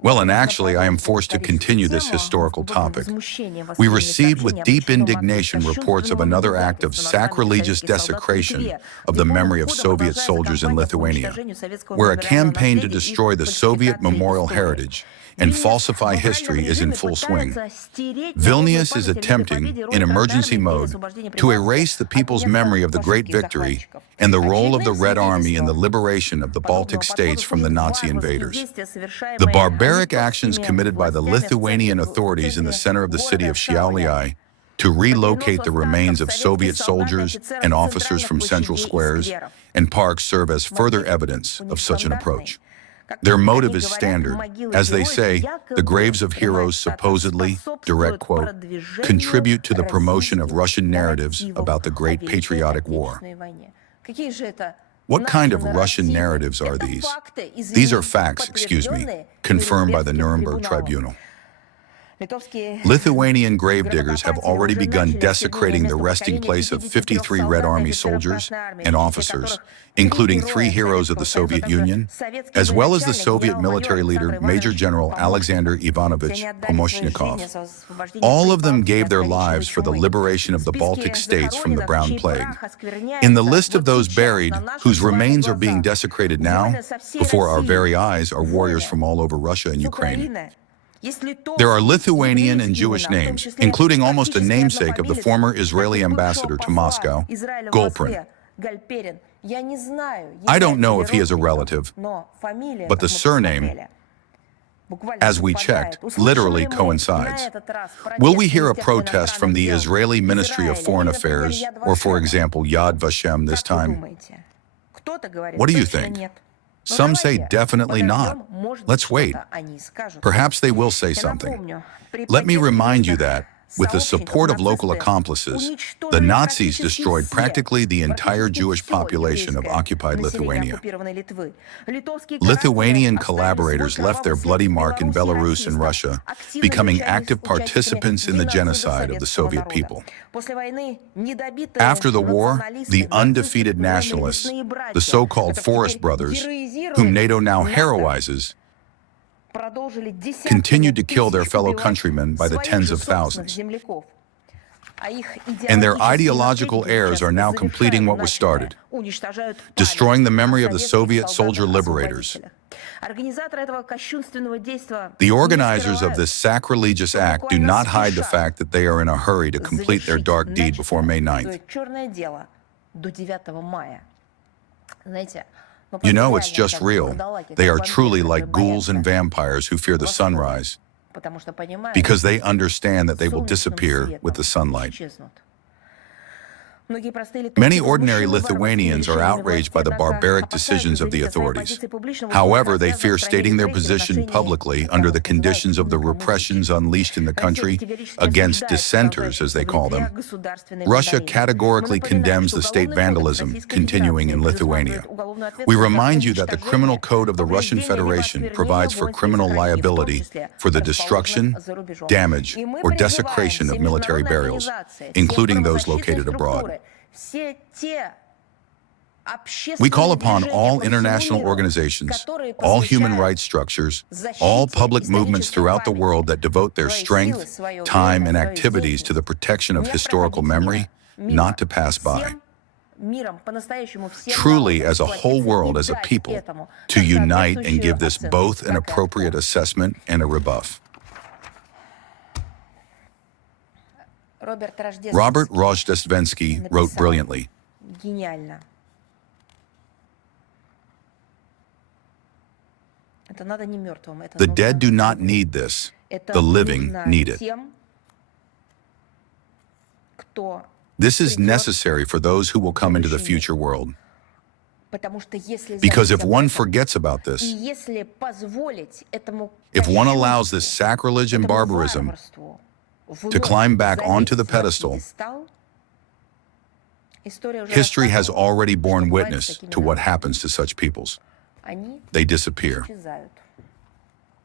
Well, and actually, I am forced to continue this historical topic. We received with deep indignation reports of another act of sacrilegious desecration of the memory of Soviet soldiers in Lithuania, where a campaign to destroy the Soviet memorial heritage and falsify history is in full swing. Vilnius is attempting, in emergency mode, to erase the people's memory of the great victory and the role of the Red Army in the liberation of the Baltic States from the Nazi invaders. The barbaric actions committed by the Lithuanian authorities in the center of the city of Šiauliai to relocate the remains of Soviet soldiers and officers from central squares and parks serve as further evidence of such an approach. Their motive is standard. As they say, the graves of heroes supposedly, direct quote, contribute to the promotion of Russian narratives about the Great Patriotic War. What kind of Russian narratives are these? These are facts, confirmed by the Nuremberg Tribunal. Lithuanian gravediggers have already begun desecrating the resting place of 53 Red Army soldiers and officers, including 3 heroes of the Soviet Union, as well as the Soviet military leader Major General Alexander Ivanovich Pomoshnikov. All of them gave their lives for the liberation of the Baltic States from the Brown Plague. In the list of those buried, whose remains are being desecrated now, before our very eyes, are warriors from all over Russia and Ukraine. There are Lithuanian and Jewish names, including almost a namesake of the former Israeli ambassador to Moscow, Golprin. I don't know if he is a relative, but the surname, as we checked, literally coincides. Will we hear a protest from the Israeli Ministry of Foreign Affairs, or for example, Yad Vashem this time? What do you think? Some say definitely not. Let's wait. Perhaps they will say something. Let me remind you that, with the support of local accomplices, the Nazis destroyed practically the entire Jewish population of occupied Lithuania. Lithuanian collaborators left their bloody mark in Belarus and Russia, becoming active participants in the genocide of the Soviet people. After the war, the undefeated nationalists, the so-called Forest Brothers, whom NATO now heroizes, continued to kill their fellow countrymen by the tens of thousands. And their ideological heirs are now completing what was started, destroying the memory of the Soviet soldier liberators. The organizers of this sacrilegious act do not hide the fact that they are in a hurry to complete their dark deed before May 9th. You know, it's just real. They are truly like ghouls and vampires who fear the sunrise, because they understand that they will disappear with the sunlight. Many ordinary Lithuanians are outraged by the barbaric decisions of the authorities. However, they fear stating their position publicly under the conditions of the repressions unleashed in the country against dissenters, as they call them. Russia categorically condemns the state vandalism continuing in Lithuania. We remind you that the Criminal Code of the Russian Federation provides for criminal liability for the destruction, damage, or desecration of military burials, including those located abroad. We call upon all international organizations, all human rights structures, all public movements throughout the world that devote their strength, time, and activities to the protection of historical memory, not to pass by. Truly, as a whole world, as a people, to unite and give this both an appropriate assessment and a rebuff. Robert Rojdestvensky wrote brilliantly, "The dead do not need this, the living need it. This is necessary for those who will come into the future world. Because if one forgets about this, if one allows this sacrilege and barbarism to climb back onto the pedestal, history has already borne witness to what happens to such peoples. They disappear."